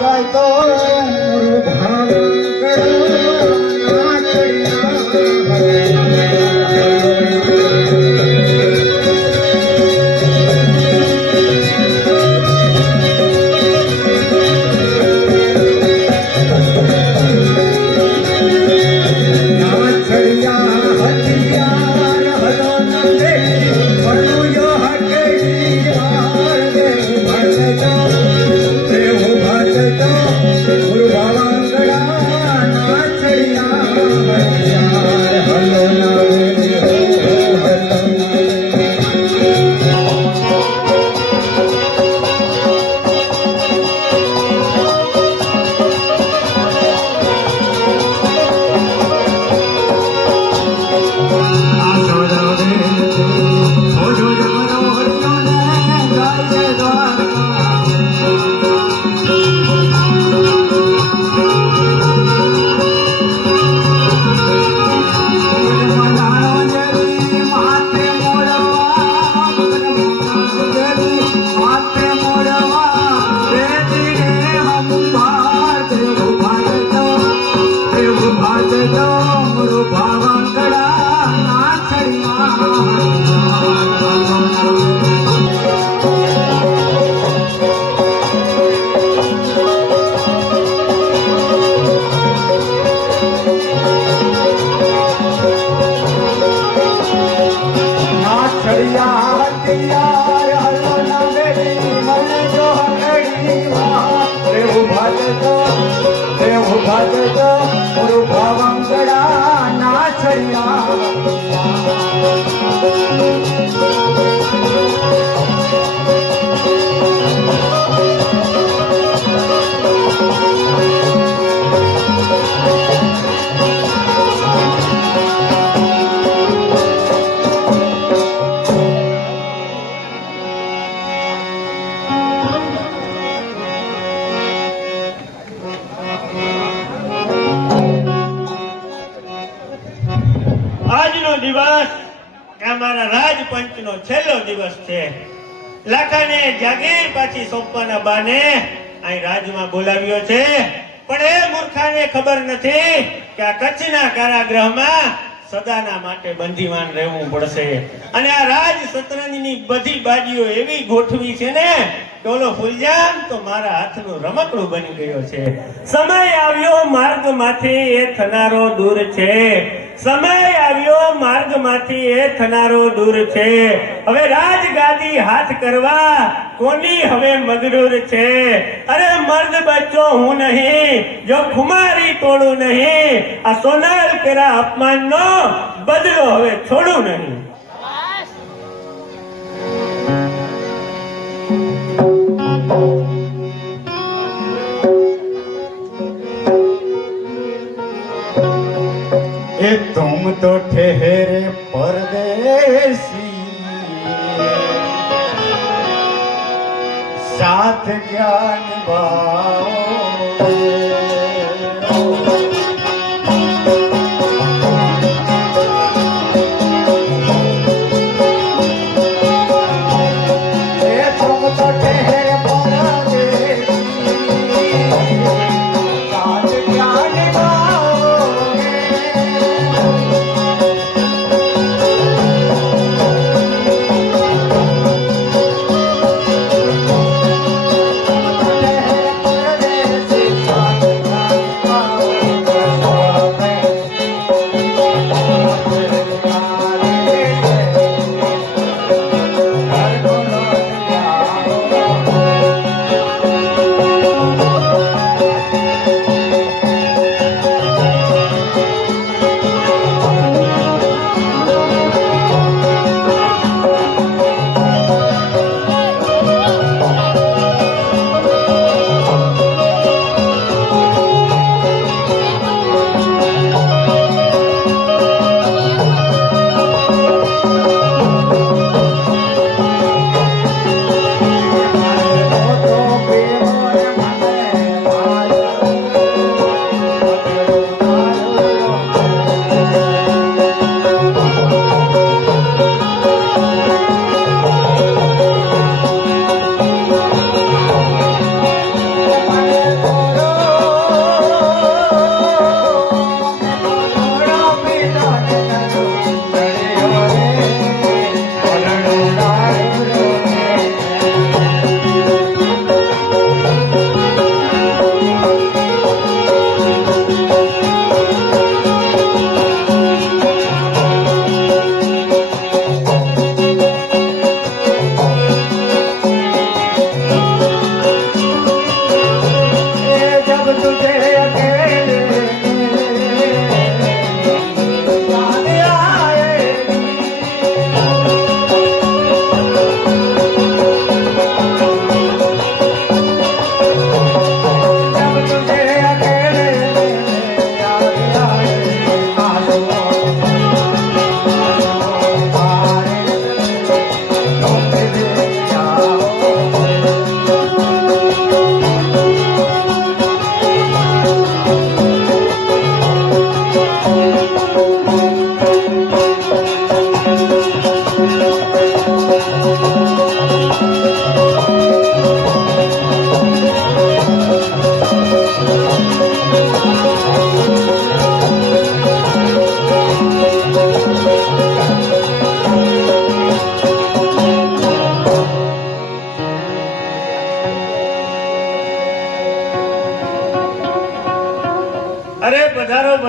જાય તો ભાવ નો છેલ્લો દિવસ છે. લાખાને જાગીર પાછી સોંપવાના બાને અહીં રાજમાં બોલાવ્યો છે, પણ એ મૂર્ખાને ખબર નથી કે આ કચ્છના કારાગૃહમાં સદાના માટે બંધીવાન રહેવું પડશે. અને આ રાજ સતરંજની બધી બાજુઓ એવી ગોઠવી છે ને, ટોલો ફૂલજામ તો મારા હાથનું રમકડું બની ગયો છે. સમય આવ્યો માર્ગમાંથી એ થનારો દૂર છે. સમય આવ્યો માર્ગમાંથી એ થનારો દૂર છે. હવે રાજગાદી હાથ કરવા કોની હવે મગરૂર છે. અરે મર્દ બચ્ચો હું નહીં, જો ખુમારી તોડું નહીં, આ સોનાલ કેરા અપમાનનો બદલો હવે છોડું નહીં. तुम तो ठहरे परदेसी, साथ ज्ञान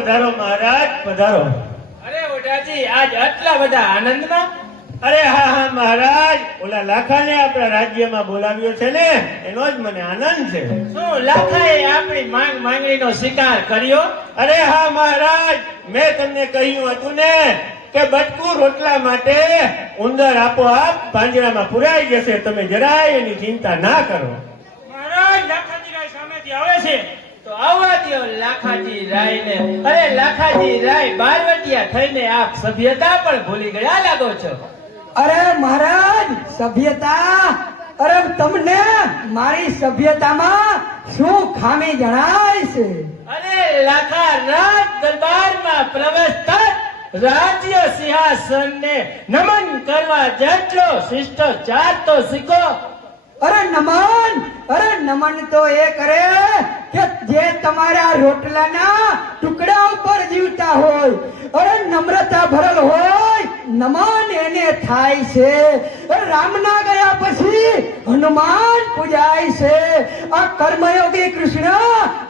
પધારો મહારાજ પધારો. અરે ઓઢાજી આજ આટલા બધા આનંદમાં? અરે હા હા મહારાજ, ઓલા લાખાને આપણા રાજ્યમાં બોલાવ્યો છે ને, એનો જ મને આનંદ છે. શું લાખાએ આપણી માંગણીનો સ્વીકાર કર્યો? અરે હા મહારાજ, મેં તમને કહ્યું હતું ને કે બટકું રોટલા માટે ઉંદર આપોઆપ પાંજરામાં પુરાઈ જશે, તમે જરાય એની ચિંતા ના કરો. મહારાજ લાખાજી રાય સામેથી આવે છે તો આવવા દ્યો લાખાજી રાયને. અરે લાખાજી રાય બારવટિયા થઈને આપ સભ્યતા પણ ભૂલી ગયા લાગો છો. અરે મહારાજ, સભ્યતા? અરે તમને મારી સભ્યતામાં શું ખામી જણાય છે? અરે લાખા રાજ દરબારમાં પ્રવેશતા રાજ્ય સિંહાસનને નમન કરવા જેટલો શિષ્ટાચાર તો શીખો. અરે નમન તો એ કરે કે જે તમારા રોટલાના ટુકડા ઉપર જીવતા હોય. અરે નમ્રતા ભરેલ હોય નમન એને થાય છે. રામના ગયા પછી હનુમાન પૂજાય છે. આ કર્મયોગી કૃષ્ણ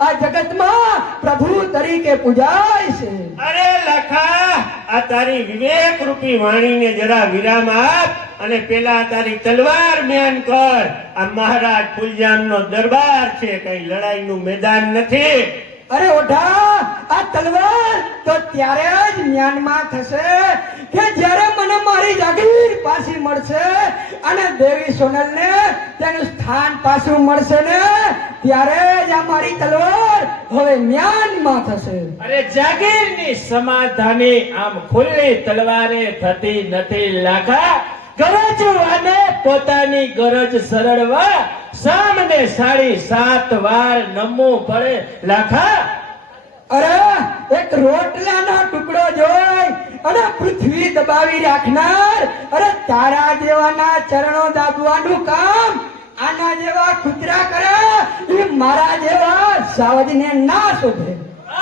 આ જગતમાં પ્રભુ તરીકે પૂજાય છે. અરે લાખા, આ તારી વિવેક રૂપી વાણીને જરા વિરામ આપ અને પેલા તારી તલવાર મ્યાન કર. આ મહારાજ ફૂલજામનો દરબાર છે, કઈ લડાઈનું મેદાન નથી. અરે ઓઢા, આ તલવાર તો ત્યારે જ મ્યાનમાં થશે કે જ્યારે મને મારી જાગીર પાછી મળશે અને દેવી સોનલને તેનું સ્થાન પાછું મળશે ને ત્યારે જ આ મારી તલવાર હવે મ્યાનમાં થશે. અરે જાગીરની સમાધાની આમ ખુલ્લી તલવારે થતી નથી લાખા. ગરજવાને પોતાની ગરજ સરળવા સામને 7.5 વાર નમવું પડે લાખા. અરે એક રોટલાનો ટુકડો જોઈ અને પૃથ્વી દબાવી રાખનાર, અરે તારા જેવાના ચરણો દાબવાનું કામ આના જેવા કૂતરા કરે એ મારા જેવા સાવજને ના શોભે.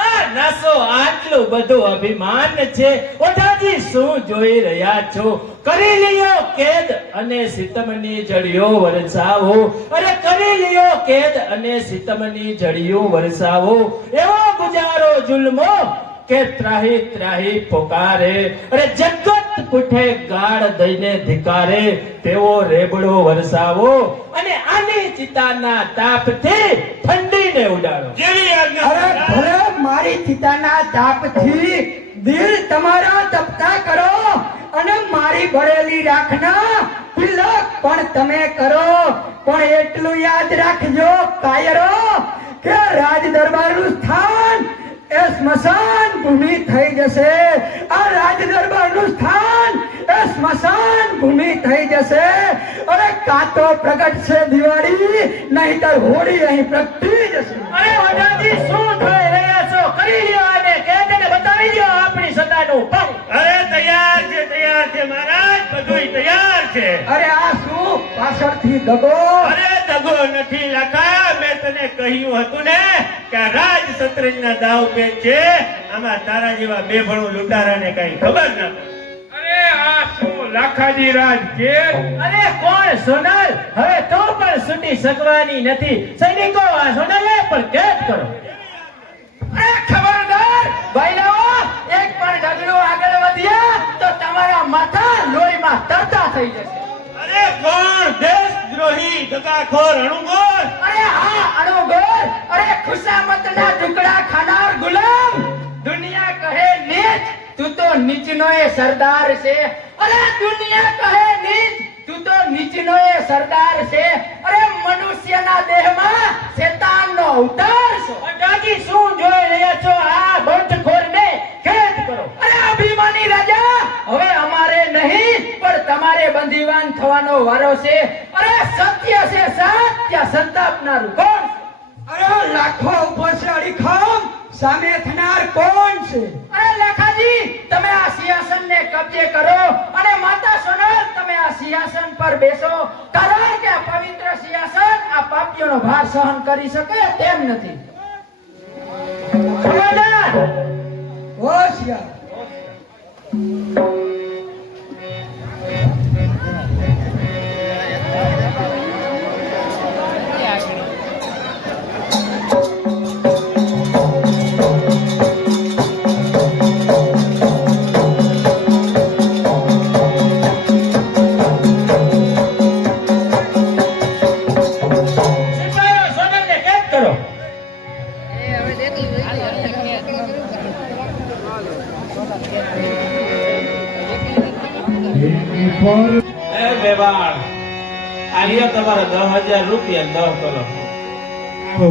આ નાસો આટલું બધું અભિમાન છે. ઓઢાજી શું જોઈ રહ્યા છો? કરી લ્યો કેદ અને સિતમની જડીઓ વરસાવો. અરે કરી લ્યો કેદ અને સિતમની જડીઓ વરસાવો. એવો ગુજારો જુલ્મો કે ત્રાહી ત્રાહી પોકારે. અરે જગત કુઠે ગાળ દઈને ધિકારે તેવો રેબડો વરસાવો અને આની ચિતાના તાપથી ઠંડીને ઉડાડો. જેવી આજ્ઞા અરે મહારાજ. ભલે મારી ચિતાના તાપથી દિલ તમારા તપતા કરો અને મારી બળેલી રાખના તિલક પણ તમે કરો. પણ એટલું યાદ રાખજો કાયરો કે રાજ દરબારનું સ્થાન એ સ્મશાન ભૂમિ થઈ જશે. આ રાજ દરબારનું સ્થાન એ સ્મશાન ભૂમિ થઈ જશે. અરે કાતો પ્રગટ છે દિવાળી, નહીંતર હોળી અહીં પ્રગટી જશે. અરે ઓઢાજી શું જોઈ રહ્યા છો? કરી લ્યો આને કેદને બતાવી લ્યો આપણી સત્તાનું પગ. અરે તૈયાર છે મહારાજ, બધુંય તૈયાર છે. અરે આ શું પાછળથી દગો? અરે દગો નથી લાખા, મેં તને કહ્યું હતું ને કે આ રાજ શતરંજના દાવ પેચ છે, આમાં તારા જેવા બેભણું લૂંટારાને કઈ ખબર ન પડે. અરે આ શું લાખાજી રાજ કે? અરે કોણ સોનલ? હવે તો પણ છૂટી શકવાની નથી. સૈનિકો આ સોનલને પણ કેદ કરો. અરે ખબરદાર ભાઈલાઓ, એક પણ ડગલું આગળ વધ્યા તો તમારા માથા લોહીમાં તરતા થઈ જશે. અરે કોણ? દેશદ્રોહી દગાખોર અણુગોર. અરે હા અણુગોર. અરે ખુશામતના ટુકડા ખાનાર ગુલામ. દુનિયા કહે નીચ, તું તો નીચનો એ સરદાર છે. અરે દુનિયા કહે નીચ, તું તો નીચનો એ સરદાર છે. અરે મનુષ્યના દેહમાં શેતાનનો અવતાર છે. અટાજી શું જોઈ રહ્યા છો? આ બંધખોરને કેદ કરો. અરે અભિમાની રાજા, હવે અમારે નહીં પણ તમારે બંદીવાન થવાનો વારો છે. અરે સત્ય છે સત્ય સંતાપનારું કોણ? અરે લાખો ઉપર છે અડીખમ, સામે થનાર કોણ છે? અરે લાખાજી, તમે આ સિંહાસનને કબજે કરો અને માતા સોનલ તમે આ સિંહાસન પર બેસો. કારણ કે આ પવિત્ર સિંહાસન આ પાપીઓનો ભાર સહન કરી શકે તેમ નથી. ખબરદાર! હોશિયાર. એ બેવાળ આલિયા તમારા 10,000 રૂપિયા 10 કરો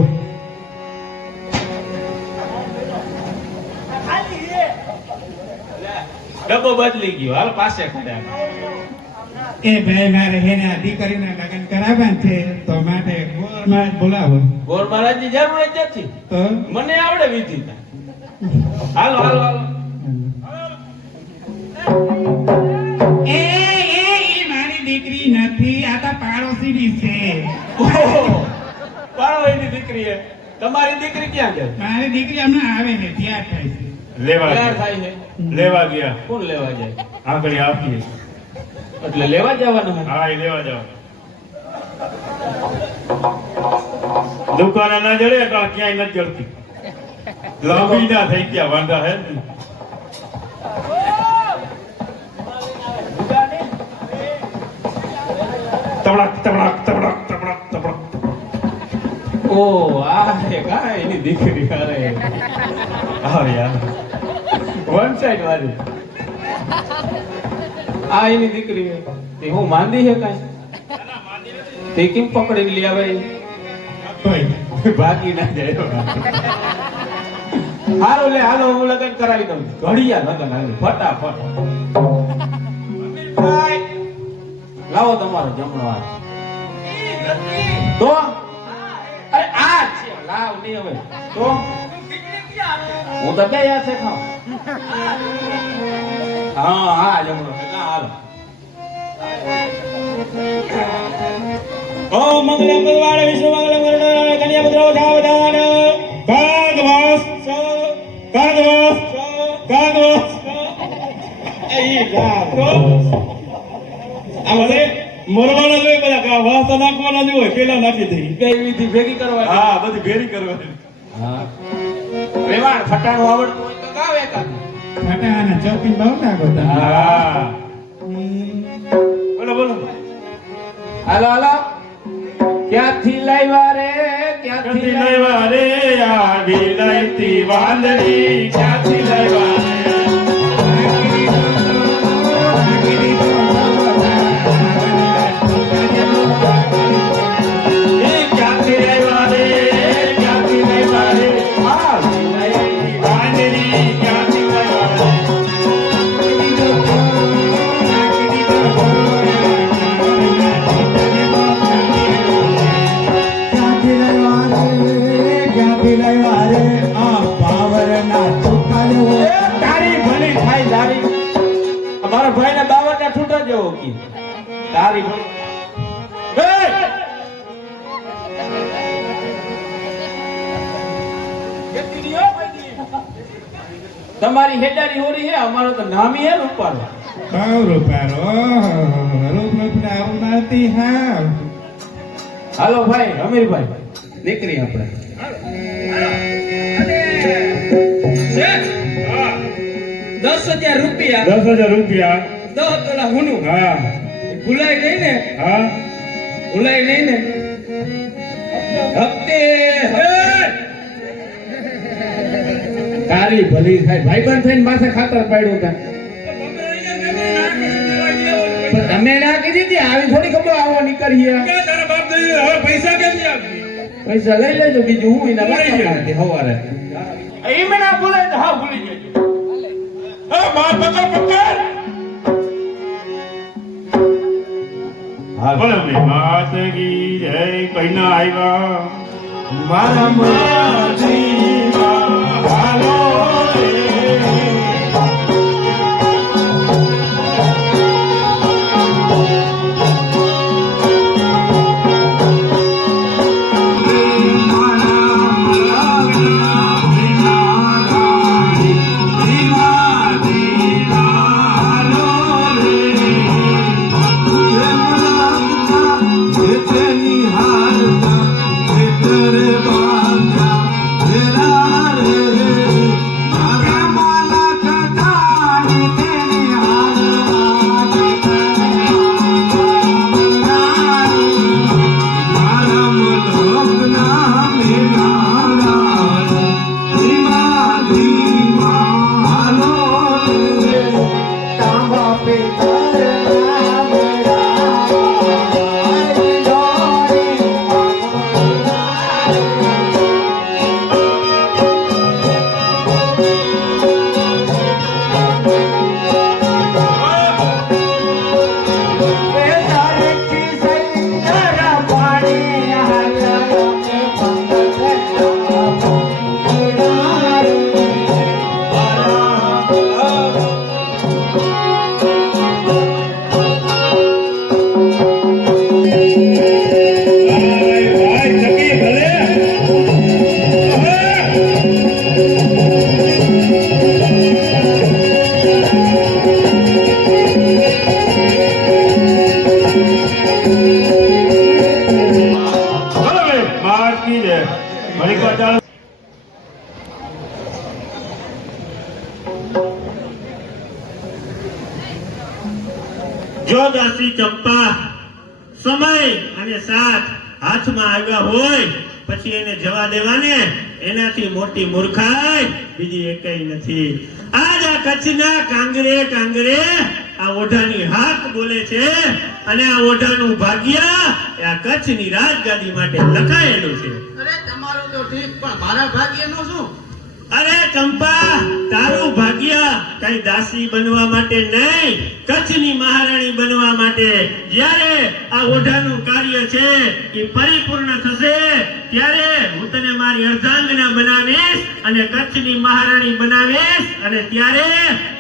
ડબ્બો બદલી ગયો હાલ પાસે ખડ્યા એ ભાઈ મારે હેના દીકરીના લગ્ન કરાવવા છે તો માટે ગોરમાં બોલાવો ગોર મહારાજની જરૂર જ નથી તો મને આવડે વિધિ હાલો હાલો હાલો એ મારી દીકરી નથી આ તો પાડોશીની છે ઓહો, પાડો એની દીકરી હે તમારી દીકરી ક્યાં છે મારી દીકરી હમણાં આવે છે તૈયાર થાય છે લેવા તૈયાર ગયા. થાય છે લેવા ગયા કોણ લેવા જાય આગળ આપીએ એટલે લેવા જવાનું હે? હા એ લેવા જાવ દુકાને ના જડે તો આ ક્યાંય નથી જડતી લાંબી ના થઈ ગયા વાંધા હે ને. તબડક તબડક તબડક તબડક તબડક ઓ આ હે કા એની દીકરી અરે હા યાર વન સાઈડ વાળી આ એની દીકરી હે તે હું માંદી હે કાઈ તે કેમ પકડી લઈ આવે કોઈ ભાગી ના જાય હાલો લે હાલો હું લગન કરાવી દઉં ઘડિયા લગન હાલો ફટાફટ અમીરભાઈ, લાવો તમારો જમણો હાથ તો અરે આ છે લાવ નહીં હવે તો હું તો બે હાથે ખાઉં હા હા જમણો છે ના હાલો ઓમ મંગલમ ભગવાન વિષ્ણુ મંગલમ ગરુડ કન્યા પુત્ર સાવધાન ભાગવત એ રામ આપણે મરવાના જોઈએ બધા કા વાસા નાખવાના જોઈએ પેલા નાખી દઈ બે વિધિ ભેગી કરવાની હા બધી ભેરી કરવાની હા વેવાણ ફટાણું આવડતું હોય તો ગાવ એકાદ ફટાના ચોપી બહુ નાખો તમે હા બોલો બોલો હાલો હાલો ક્યાંથી લાવ્યા રે ક્યાંથી ક્યાંથી લાવ્યા રે આ વિલાયતી વાંદરી ક્યાંથી લાવ્યા રે એ ક્યાંથી લાવ્યા રે ક્યાંથી લાવ્યા રે આ વિલાયતી વાંદરી ક્યાંથી લાવ્યા તારી ભલી થાય તારી અમારા ભાઈને 52 ના છૂટા જેવો કી તારી ભલી એ! તમારી હેડારી હોરી હે અમારો તો નામી હે રૂપારો બહુ રૂપારો રૂપ ના ઉનાતી હા હાલો ભાઈ અમીરભાઈ દીકરી આપણે 10,000 રૂપિયા 10,000 રૂપિયા 10 તોલા હુનું હા ભૂલાય નહીં ને હા ભૂલાય નહીં ને હપ્તે તારી ભલી થાય ભાઈબંધ થઈને માથે ખાતર પાડ્યું તા પણ તમે ના કીધી હતી આવી થોડી ખબર આવો નીકળીએ પૈસા ક્યાંથી આપી પૈસા લઈ લેજો બીજું હું એના ભૂલાઈ ગયો. વાંચી હવારે એ મને ના ભૂલાય તો હા ભૂલી જજો માર પકડ પકડ હા બોલો મે માત કી જય કઈના આવ્યા મારા માજી હાલો જો દાસી ચંપા સમય અને સાથ હાથમાં આવ્યા હોય પછી એને જવા દેવાને એનાથી મોટી મૂર્ખાઈ બીજી એકેય નથી. આજ આ કચ્છના કાંગરે કાંગરે આ ઓઢાની હાક બોલે છે અને આ ઓઢાનું ભાગ્ય એ આ કચ્છની રાજગાદી માટે લખાયેલું છે. અરે તમારું તો ઠીક, પણ મારા ભાગ્યનું શું? અરે ચંપા, તારું ભાગ્ય કઈ દાસી બનવા માટે નહીં, કચ્છની મહારાણી બનવા માટે. જ્યારે આ ઓઢાનું કાર્ય છે એ પરિપૂર્ણ થશે ત્યારે હું તને મારી અર્ધાંગના બનાવીશ અને કચ્છની મહારાણી બનાવીશ અને ત્યારે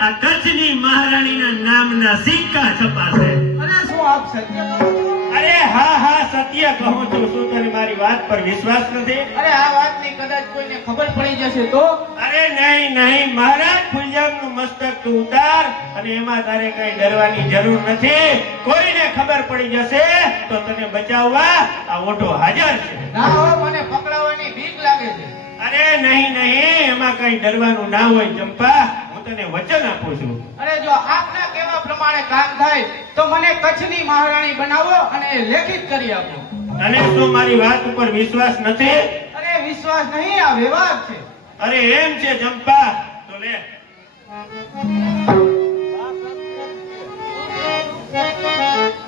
આ કચ્છની મહારાણીના નામના સિક્કા છપાશે. અરે શું આપ સત્ય કહો છો? અરે હા હા સત્ય કહું છું. શું તને મારી વાત પર વિશ્વાસ નથી? અરે આ વાતની કદાચ કોઈને ખબર પડી જશે તો? અરે નહીં નહીં, મહારાજ ફૂલજામનું મસ્તક તું ઉતાર અને એમાં તારે કઈ ડરવાની જરૂર નથી. કોઈને ખબર પડી જશે તો તને બચાવવા આ ઓઢો હાજર છે. ના હો, મને પકડાવવાની બીક લાગે છે. અરે નહીં નહીં, એમાં કઈ ડરવાનું ના હોય ચંપા, હું તને વચન આપું છું. અરે જો આપના કહેવા પ્રમાણે કામ થાય તો મને કચ્છની મહારાણી બનાવો અને લેખિત કરી આપો. તને શું મારી વાત ઉપર વિશ્વાસ નથી? અરે વિશ્વાસ નહીં, આ વ્યવહાર છે. અરે એમ છે ચંપા, તો લે.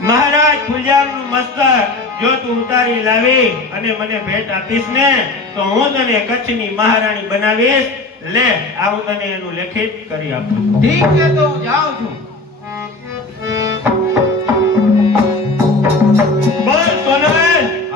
મહારાજ ફૂલજામનું મસ્તક જો તું ઉતારી લાવી અને મને ભેટ આપીશ ને તો હું તને કચ્છની મહારાણી બનાવીશ. લે આ હું તને એનું લેખિત કરી આપું. ઠીક છે, તો હું જાઉં છું. બોલ સોનલ,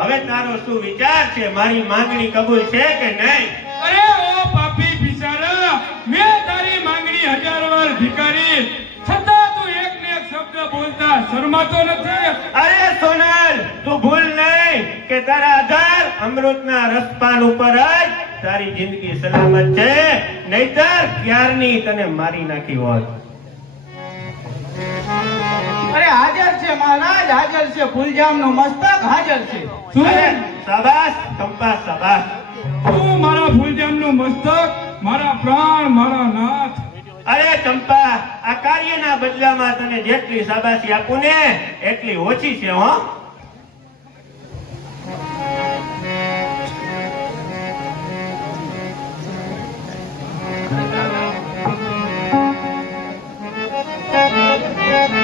હવે તારો શું વિચાર છે? મારી માંગણી કબૂલ છે કે નહીં? અરે ઓ પાપી બિચારા, મેં તારી માંગણી 1000 વાર ધિક્કારી, છતાં તું એક ને એક શબ્દ બોલતા શરમાતો નથી. અરે સોનલ, તું ભૂલ નહીં કે તારા આધાર અમૃતના રસપાન ઉપર જ તારી જિંદગી સલામત છે, નહીતર ક્યારની તને મારી નાખી હોત. અરે હાજર છે મહારાજ, હાજર છે. ફૂલજામનું મસ્તક હાજર છે. અરે શાબાશ ચંપા, શાબાશ. તું મારા ફૂલજામનું મસ્તક, મારા પ્રાણ, મારા નાથ. અરે ચંપા, આ કાર્યના બદલામાં તને જેટલી શાબાશી આપું ને એટલી ઓછી છે હો.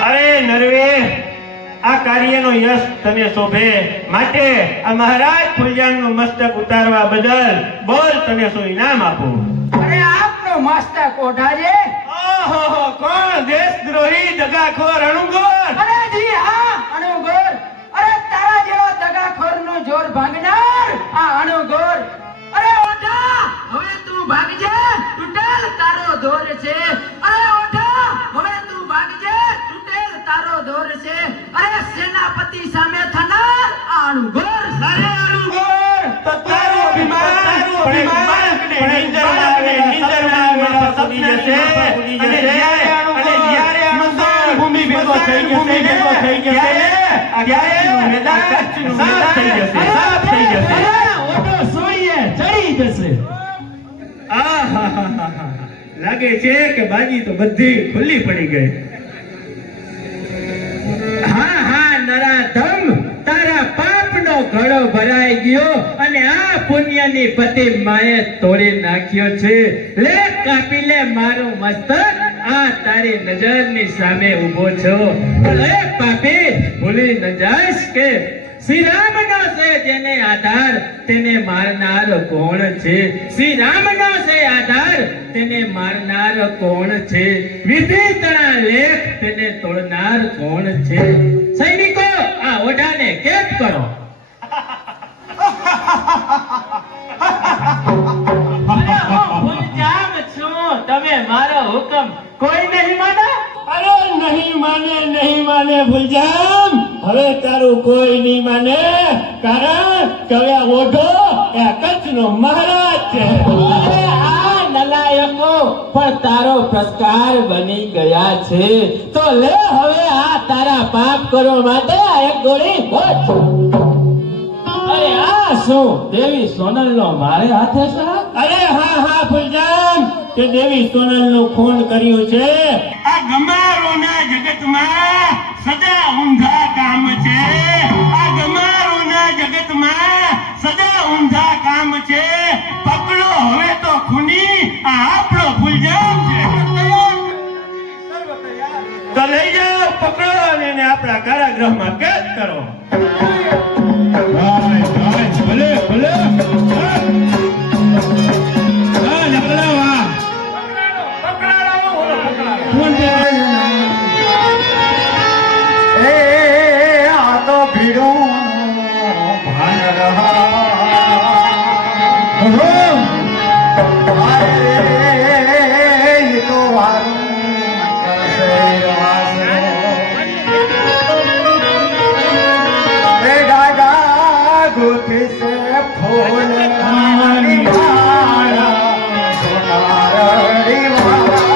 અરે નરવે, આ કાર્યનો યશ તને શોભે માટે આ મહારાજ ફૂલજામનું મસ્તક ઉતારવા બદલ બોલ તને શું ઇનામ આપું? અરે આપનું મસ્તક ઓઢાજે. ઓહો, કોણ? દેશદ્રોહી, દગાખોર, અણુગોર. અરે જી હા, અણુગોર. અરે તારા જેવા દગાખોરનું જોર ભાંગનાર આ અણુગોર. અરે ઓઢા, હવે તું ભાગજે, તૂટેલ તારો દોર છે. અરે ઓઢા, હવે તું ભાગજે, તૂટેલ તારો દોર છે. અરે સેનાપતિ સામે થનાર આ અણુગોર. અરે અણુગોર, તો તારું અભિમાન પણ નિંદરમાં આવેલા સપના જશે. અને જ્યારે અણુગોર ભૂમિ ભેગો થઈ જશે, ત્યારે આ કચ્છનું મેદાન સાફ થઈ જશે, સાફ થઈ જશે. ઓઢો સોળીએ ચડી જશે. આહાહાહા, લાગે છે કે બાજી તો બધી ખુલ્લી પડી ગઈ. હા હા નરાધમ, તારા પાપનો ઘડો ભરાઈ ગયો અને આ પુણ્યની પ્રતિમાએ તોડી નાખ્યો છે. લે કાપી લે મારું મસ્તક, આ તારી નજરની સામે ઊભો છો. પણ એ પાપી, ભૂલી ન જાઈશ કે શ્રી રામનો છે જેને આધાર તેને મારનાર કોણ છે? શ્રી રામનો છે આધાર તેને મારનાર કોણ છે? વિધિતણા લેખ તેને તોડનાર કોણ છે? સૈનિકો, આ ઓઢાને કેદ કરો. અરે હું ફૂલજામ છું, તમે મારો હુકમ કોઈ નહીં માનો? અરે નહીં માને, નહીં માને ફૂલજામ. હવે તારું કોઈ નહીં માને, કારણ કે હવે આ ઓઢો એ આ કચ્છનો મહારાજ છે. અરે આ નલાયકો પણ તારો પ્રસ્કાર બની ગયા છે. તો લે હવે આ તારા પાપ કરવા માટે આ એક ગોળી ભોજ. અરે આ શું દેવી સોનલનો મારે હાથે છે? અરે હા હા ફૂલજામ, કે દેવી સોનલનું ખૂન કર્યું છે? આ ગમારોના જગતમાં સદા ઊંધા કામ છે. આ ગમારોના જગતમાં સદા ઊંધા કામ છે. પકડો હવે તો ખૂની આ આપણો ફૂલજામ છે. તો લઈ જાઓ, પકડો અને એને આપણા કારાગૃહમાં કેદ કરો. ભલે ભલે પકડાડો એ આ તો ભીડું ભાન રહા ઈ તો વારું કરશે વાસો. એ દાદા ગોથી સે ફૂલ મારી માળા સોનારી વાળા.